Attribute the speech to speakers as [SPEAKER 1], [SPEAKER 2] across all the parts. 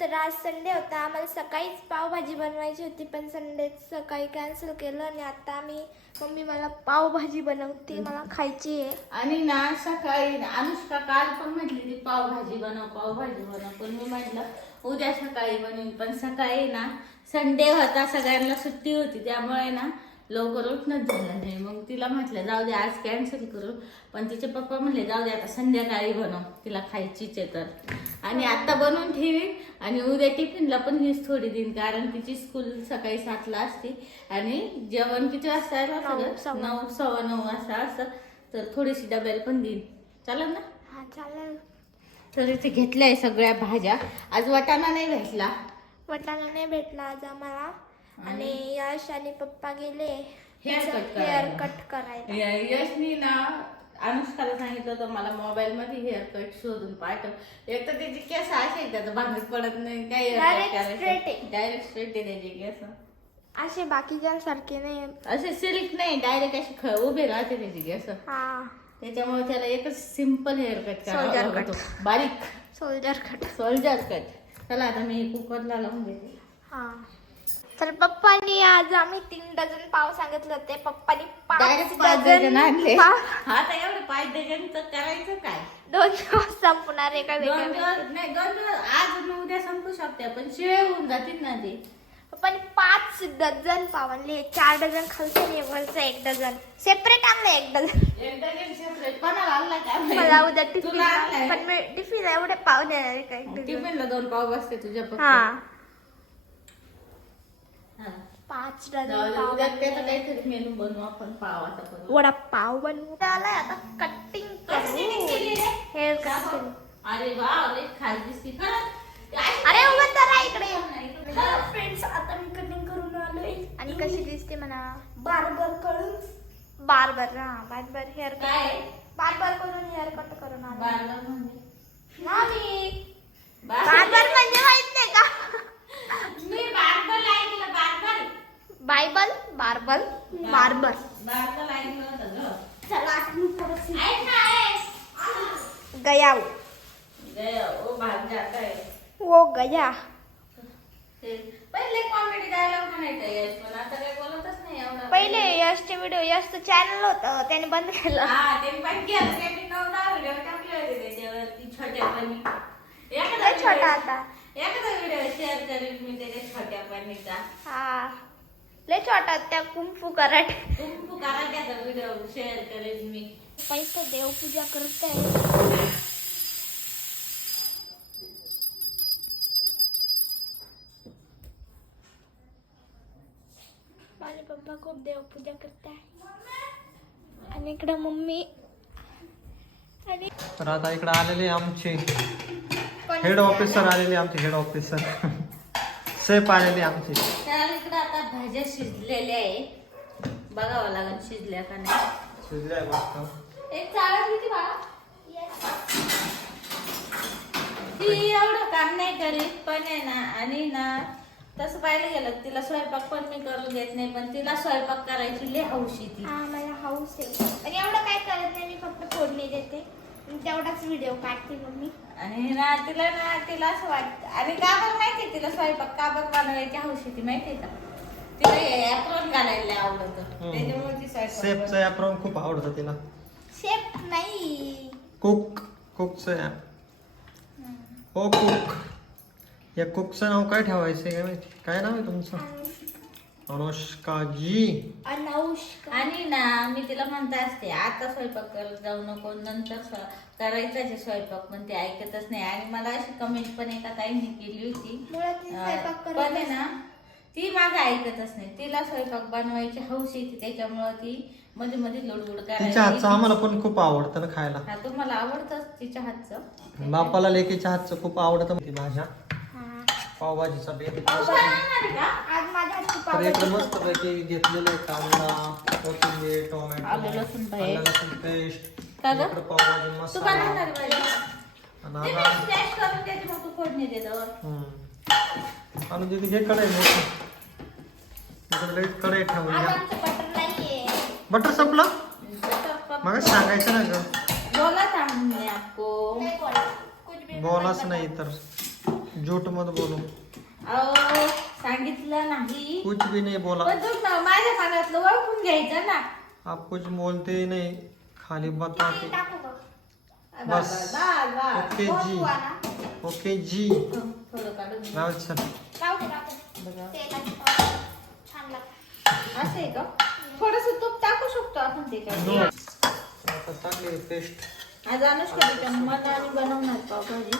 [SPEAKER 1] तर आज संडे होता. आम्हाला सकाळीच पावभाजी बनवायची होती पण संडे सकाळी कॅन्सल केलं आणि आता आम्ही मम्मी मला पावभाजी बनवते मला खायची आहे.
[SPEAKER 2] आणि ना सकाळी अनुष्का काल पण म्हटली ती पावभाजी बनव पावभाजी बनव. पण मी म्हटलं उद्या सकाळी बनवीन. पण सकाळी ना संडे होता सगळ्यांना सुट्टी होती. त्यामुळे ना लवकर उठणंच झालं नाही. मग तिला म्हटलं जाऊ दे आज कॅन्सल करू. पण तिचे पप्पा म्हणले जाऊ दे आता संध्याकाळी बनव तिला खायचीच आहे तर. आणि आता बनवून ठेवी आणि उद्या टिफिनला पण हीच थोडी देईन कारण तिची स्कूल सकाळी सातला असते आणि जेवण किती वाजता आहे
[SPEAKER 1] नऊ? सव्वा.
[SPEAKER 2] नऊ वाजता असं. तर थोडीशी डब्याला पण देईन. चालेल ना?
[SPEAKER 1] हा चालेल.
[SPEAKER 2] तर इथे घेतल्याय सगळ्या भाज्या. आज वाटाणा नाही भेटला.
[SPEAKER 1] वटाणा नाही भेटला आज आम्हाला. आणि यश आणि पप्पा गेले.
[SPEAKER 2] Hair cut
[SPEAKER 1] hair. कट करायला.
[SPEAKER 2] यशनी ना अनुष्काला सांगितलं होतं मला मोबाईल मध्ये हेअर कट शोधून पाठव एक तर त्याची केस असे आहेत, त्याचं भांगच पडत नाही काय
[SPEAKER 1] Direct straight आहे.
[SPEAKER 2] डायरेक्ट स्ट्रेट आहे त्याचे केस.
[SPEAKER 1] असे बाकीच्यांसारखे नाही.
[SPEAKER 2] असे सिल्क नाही डायरेक्ट असे ख उभे राहते त्याचे केस.
[SPEAKER 1] हा.
[SPEAKER 2] त्याच्यामुळे त्याला एकच सिंपल हेअर कट
[SPEAKER 1] Soldier
[SPEAKER 2] करावा
[SPEAKER 1] cut.
[SPEAKER 2] लागतो बारीक.
[SPEAKER 1] सोल्जर कट
[SPEAKER 2] सोल्जर कट चला आता मी कुकरला लावून देते.
[SPEAKER 1] हा. तर पप्पानी आज आम्ही तीन डझन पाव सांगितले होते. पप्पानी पाच
[SPEAKER 2] पाच डझन आणले.
[SPEAKER 1] पाव.
[SPEAKER 2] हा तर एवढं पाच डझनचं करायचं काय?
[SPEAKER 1] दोन दिवस संपणार एका
[SPEAKER 2] दोन
[SPEAKER 1] वेगळ्या
[SPEAKER 2] दिवस नाही दोन दिवस आज आणि उद्या संपू शकते पण शिळे होऊन जातील ना ते.
[SPEAKER 1] पप्पानी पाच डझन पाव आणले. चार डझन खालचे आणि वरचं एक डझन. सेपरेट आणलं एक डझन.
[SPEAKER 2] एक डझन सेपरेट कोणाला आणला काय
[SPEAKER 1] मला उद्या? टिफिन? पण मी टिफिन एवढे पाव देणार आहे का एक डझन?
[SPEAKER 2] टिफिनला दोन पाव बसते तुझ्या
[SPEAKER 1] हा. पाच डझन.
[SPEAKER 2] त्याचा काहीतरी मेनू बनवू आपण पावाचा बनवू.
[SPEAKER 1] बनवू आता कटिंग? हेअर कट केली
[SPEAKER 2] अरे वा लय खास दिसती खरंच अशी
[SPEAKER 1] अरे इकडे. फ्रेंड्स आता मी कटिंग करून आलोय. आणि कशी दिसते म्हणा?
[SPEAKER 3] बार्बरकडून
[SPEAKER 1] बार्बर हा बार्बर हेअर? कट बार्बर करून हेअर कट करून आलो
[SPEAKER 2] बारबर म्हणजे
[SPEAKER 1] मामी
[SPEAKER 2] बारबर
[SPEAKER 1] बार्बर म्हणजे माहीत नाही का
[SPEAKER 2] मी बारबर ऐकलं बारबर
[SPEAKER 1] बायबल बार्बल बार्बर
[SPEAKER 2] बारबर ऐकलं होतं ग.
[SPEAKER 1] चला आठवण परत
[SPEAKER 2] ऐक ना ऐक.
[SPEAKER 1] गया
[SPEAKER 2] गया, ओ भाग जाता है
[SPEAKER 1] वो गया
[SPEAKER 2] ते पहिले कॉमेडी डायलॉग म्हणायचं यश पण आता काही बोलतच नाही एवढा.
[SPEAKER 1] पहिले यशचे व्हिडिओ यशचं चॅनल होतं त्याने बंद केलं.
[SPEAKER 2] हा ते पण केलं ते मी नऊ दहा व्हिडिओ टाकले होते त्याच्यावरती छोट्यापणी. एखादा
[SPEAKER 1] छोटा आता
[SPEAKER 2] एखादा व्हिडिओ शेअर करेल मी त्याच्या छोट्यापणीचा.
[SPEAKER 1] हा. लय छोटा त्या कुंफू कराटे.
[SPEAKER 2] कुंकू कराट्याचा व्हिडिओ शेअर करेल मी.
[SPEAKER 1] पैसा देवपूजा करताय. माझे खूप देवपूजा करताय. आणि इकडं मम्मी. आणि
[SPEAKER 4] तर आता इकडे आलेले आमचे हेड ऑफिसर आलेले आमचे हेड ऑफिसर सेफ आलेले आमचे.
[SPEAKER 2] तर इकडे आता भाज्या शिजलेल्या आहे बघावं लागेल शिजल्या का नाही.
[SPEAKER 4] शिजलाय मस्त
[SPEAKER 2] एक चाळत किती बाळा. ती एवढं काम नाही करीत पण आहे ना आणि ना तसं पाहायला गेलं तिला स्वयंपाक पण मी करून देत नाही पण तिला स्वयंपाक करायची लय हौशी ती.
[SPEAKER 1] हा मला हाऊस आहे. आणि एवढं काय करत नाही मी फक्त फोडणी देते. आणि तेवढाच व्हिडिओ काढते मम्मी.
[SPEAKER 2] आणि ना तिला ना तिला असं वाटतं. आणि का बरं माहितीये तिला स्वयंपाक का बरं बनवायची हौशी ती माहितीये का? तिला ऍप्रॉन घालायला आवडत.
[SPEAKER 4] हम्म.
[SPEAKER 2] त्याच्यामुळे ती स्वयंपाक
[SPEAKER 4] सेफचं ॲप राहून खूप आवडतं तिला.
[SPEAKER 1] शेप नाही.
[SPEAKER 4] कुक. कुकचं ॲप. हो कुक. या कुकचं नाव काय ठेवायचं काय माहिती? काय नाव आहे तुमचं? अनुष्का जी
[SPEAKER 1] अनौष्का.
[SPEAKER 2] आणि ना मी तिला म्हणत असते आता स्वयंपाक करत जाऊ नको नंतर स्व- करायचाच आहे स्वयंपाक पण ते ऐकतच नाही. आणि मला अशी कमेंट पण एका ताईंनी केली होती.
[SPEAKER 1] मुळात ती स्वयंपाक
[SPEAKER 2] अं, पण आहे ना ती माझं ऐकतच नाही. तिला स्वयंपाक बनवायची हौस येते त्याच्यामुळं ती मध्ये मध्ये लुडबुड
[SPEAKER 4] तिच्या हातचं
[SPEAKER 2] करायची
[SPEAKER 4] आम्हाला पण खूप आवडतं ना खायला.
[SPEAKER 2] हा तुम्हाला आवडतच तिच्या हातचं?
[SPEAKER 4] बापाला लेकीच्या हातचं खूप आवडतं. ती भाज्या. पावभाजीचा बेत.
[SPEAKER 2] पावभाजी. आणणार आहे का?
[SPEAKER 1] आज माझ्या हातची
[SPEAKER 4] तर इकडे
[SPEAKER 1] पावभाजी
[SPEAKER 4] मस्त पैकी घेतलेलं आहे कांदा कोथिंबीर टोमॅटो
[SPEAKER 2] आलं लसूण paste.
[SPEAKER 4] आलं लसूण पेस्ट? इकडे पावभाजी
[SPEAKER 2] तू
[SPEAKER 4] मसाला
[SPEAKER 2] भाजी?
[SPEAKER 4] आणि
[SPEAKER 2] ते
[SPEAKER 4] आता
[SPEAKER 2] मी smash करून देते मग तू फोडणी दे त्यावर.
[SPEAKER 4] हम्म. आणि तिथे घे कढई मोठी. इकडे कढई
[SPEAKER 1] आज
[SPEAKER 4] ठेवूया
[SPEAKER 1] आमचं बटर नाहीये.
[SPEAKER 4] बटर संपलं? मग सांगायचं ना ग.
[SPEAKER 2] बोला था हमने आपको
[SPEAKER 1] नाही बोला कुछ भी
[SPEAKER 4] बोलाच नाही. तर. झूठ मत बोलो।
[SPEAKER 2] अहो सांगितलं नाही.
[SPEAKER 4] कुछ भी नहीं बोला।
[SPEAKER 2] पण तू ना माझ्या कानातलं ओळखून घ्यायचं ना.
[SPEAKER 4] आप कुछ बोलते ही नहीं खाली बताते
[SPEAKER 1] टाकू का?
[SPEAKER 2] बस।
[SPEAKER 4] ओके जी. ओके जी।
[SPEAKER 2] थोडं काढून घे.
[SPEAKER 4] राव चल
[SPEAKER 1] राहू दे,
[SPEAKER 2] बघा.
[SPEAKER 1] तेलाची पाव छान लागते.
[SPEAKER 2] असं आहे का? थोडस तूप टाकू शकतो आपण
[SPEAKER 4] नो.
[SPEAKER 2] त्याच्यावर
[SPEAKER 4] आता टाकली पेस्ट
[SPEAKER 2] आज अनुष्का बनवणार पावभाजी.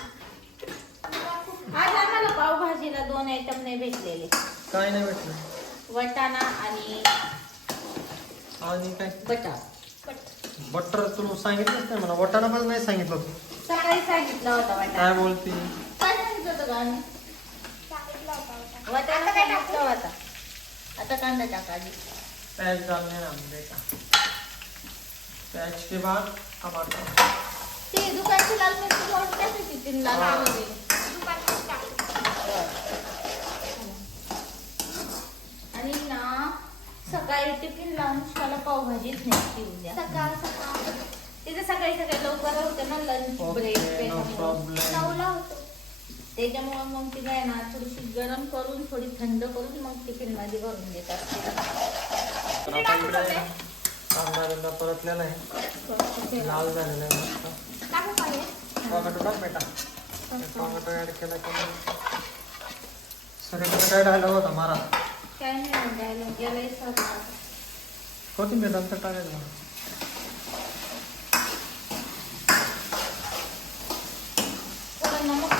[SPEAKER 2] आज आम्हाला पावभाजीला दोन आयटम नाही भेटलेले.
[SPEAKER 4] काय नाही भेटलं?
[SPEAKER 2] वटाणा आणि
[SPEAKER 4] आणि काय?
[SPEAKER 2] बटाट
[SPEAKER 4] बटर तुला सांगितलंच नाही मला. वटाणा पण नाही सांगितलं. तू
[SPEAKER 2] सकाळी सांगितलं होता
[SPEAKER 4] काय बोलते?
[SPEAKER 2] काय सांगितलं होतं. वटाणा.
[SPEAKER 1] आता काय
[SPEAKER 2] सांगितलं होता. आता कांदा टाका आधी
[SPEAKER 4] प्याज डालने ना बेटा प्याज के बाद टमाटर.
[SPEAKER 2] ते दुकानची लाल मिरची पावडर टाकायची तीन लाल.
[SPEAKER 1] दुपारचीच टाकू.
[SPEAKER 2] आणि ना टिफिन अनुष्काला पावभाजीच नाही उद्या.
[SPEAKER 1] सकाळ सकाळ.
[SPEAKER 2] तिथे सकाळी सकाळी लवकर होते ना लंच ब्रेक
[SPEAKER 1] नऊला होतो.
[SPEAKER 2] त्याच्यामुळे मग ती काय ना थोडीशी गरम करून थोडी थंड करून मग टिफिनमध्ये भरून देतात
[SPEAKER 4] कांदा परतलेला आहे. लाल झालेला आहे
[SPEAKER 1] हे?
[SPEAKER 4] टोमॅटो टाक बेटा. टोमॅटो ऍड केला काय डायलॉग होता मारा?
[SPEAKER 2] काय नाही गेलंय
[SPEAKER 4] कोथिंबीर नंतर टाकायचं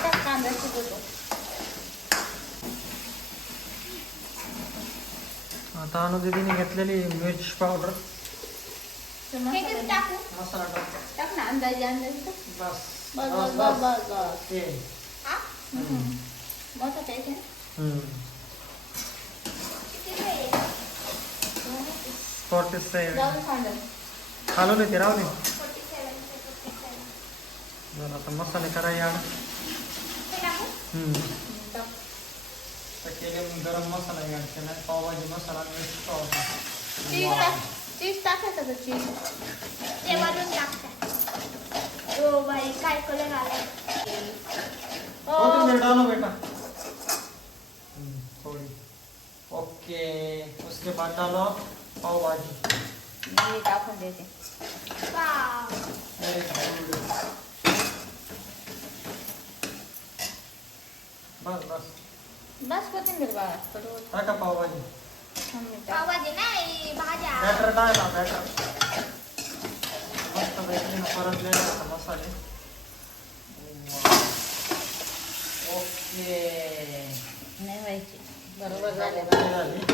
[SPEAKER 2] टाक कांदा शिजवतो
[SPEAKER 4] आता अनुदिदीने घेतलेली मिर्च पावडर.
[SPEAKER 2] ते
[SPEAKER 1] हे
[SPEAKER 2] मसाला
[SPEAKER 1] किती टाकू?
[SPEAKER 4] मसाला टाक.
[SPEAKER 2] टाक ना अंदाजे अंदाजे.
[SPEAKER 4] बस.
[SPEAKER 2] बस
[SPEAKER 4] बस
[SPEAKER 2] बस बस.
[SPEAKER 4] बस
[SPEAKER 2] बस.
[SPEAKER 4] फोर्टी सेवन
[SPEAKER 2] जाऊन सांगा
[SPEAKER 4] खालो ते राहू दे
[SPEAKER 1] 47, 47.
[SPEAKER 4] जरा आता मसाले करा याड हम्म. केले गरम मसाला याड केला पावभाजी मसाला मिर्च पावडर
[SPEAKER 2] चीज़ चीज़ टाकायचं का चीज़
[SPEAKER 1] ते वरून टाकते. ओ बाई काय कलर आलाय
[SPEAKER 4] कोथिंबीर डालो बेटा थोड़ी ओके उसके बाद डालो पाव भाजी
[SPEAKER 2] मी टाकून देते.
[SPEAKER 4] बस बस
[SPEAKER 2] बस कोथिंबीर बाळा कडू
[SPEAKER 4] टाका पाव भाजी
[SPEAKER 1] पावभाजी नाही भाज्या
[SPEAKER 4] बॅटर टाका बॅटर मस्त पैकी परतलेले आता मसाले ओके
[SPEAKER 2] नाही व्हायची बरोबर झाले
[SPEAKER 4] झाली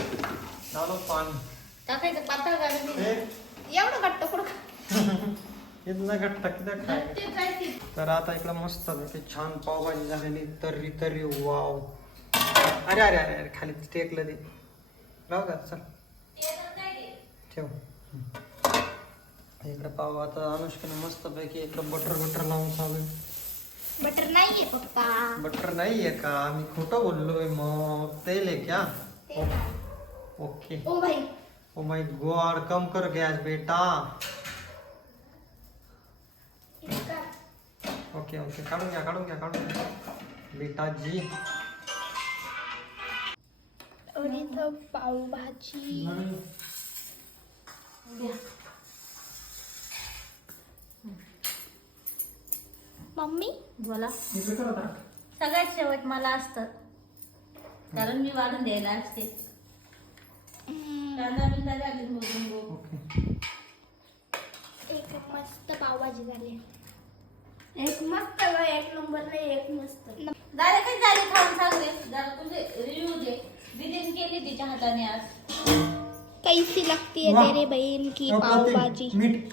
[SPEAKER 4] डालो पाणी
[SPEAKER 2] टाकायचं पातळ घालून
[SPEAKER 4] हे?
[SPEAKER 1] एवढं घट्ट कुठं
[SPEAKER 4] इथनं घट्ट किती खाय
[SPEAKER 2] ते काय ती
[SPEAKER 4] तर आता इकडं मस्त पैकी छान पावभाजी झालेली तर्री तर्री वाव. अरे अरे अरे अरे खाली टेकलं ते. राहू का चल. ठेव. इकडं पाव आता अनुष्काने मस्त पैकी इकडं बटर बटर लावून चालू आहे.
[SPEAKER 1] बटर नाहीये पप्पा.
[SPEAKER 4] बटर नाही आहे का? आम्ही खोटं बोललोय मग. तेल आहे क्या ओके.
[SPEAKER 1] ओ भाई
[SPEAKER 4] ओ माय गॉड कम कर गॅस बेटा। ओके ओके काढून घ्या काढून घ्या काढून घ्या. बेटा जी
[SPEAKER 1] आणि इथं पावभाजी. मम्मी?
[SPEAKER 2] बोला. सगळ्यात शेवट मला असतं. कारण मी वाढून द्यायला असते. कांदा बिंदा घालून मोजून बघ.
[SPEAKER 4] ओके
[SPEAKER 1] एक मस्त पावभाजी झाली. एक मस्त ग, एक नंबर नाही एक मस्त.
[SPEAKER 2] झाले काय झाले खाऊन जरा तुझे रिव्ह्यू दे. बिर्याणी केली तिच्या हाताने आज.
[SPEAKER 1] कैसी लगती है
[SPEAKER 4] वाह.
[SPEAKER 1] तेरे बहन की
[SPEAKER 4] अप्रतिम.
[SPEAKER 1] पावभाजी.
[SPEAKER 4] मीठ.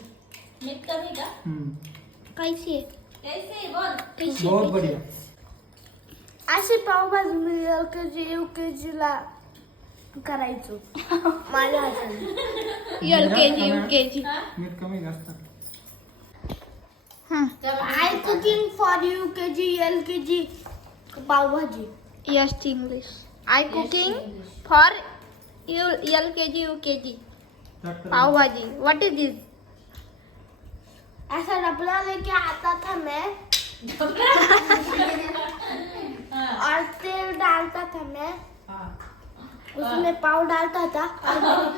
[SPEAKER 2] मीठ कमी का?
[SPEAKER 4] हम्म.
[SPEAKER 1] कैसी है?
[SPEAKER 2] बोल.
[SPEAKER 1] कैसी
[SPEAKER 4] बहुत
[SPEAKER 1] है,
[SPEAKER 4] बढ़िया.
[SPEAKER 1] अशी पावभाजी मी L K G U K G ला. करायचो. माझ्या हाताने. L K G U K G.
[SPEAKER 2] हा?
[SPEAKER 4] कमी जास्त.
[SPEAKER 1] I cooking for U K G L K G pav bhaji. Yes English I cooking for you L K G U K G pav bhaji. What is this ऐसा डबला लेके आता था मैं.
[SPEAKER 2] हा.
[SPEAKER 3] तेल डालता था मैं. उसमें पाव डालता था। और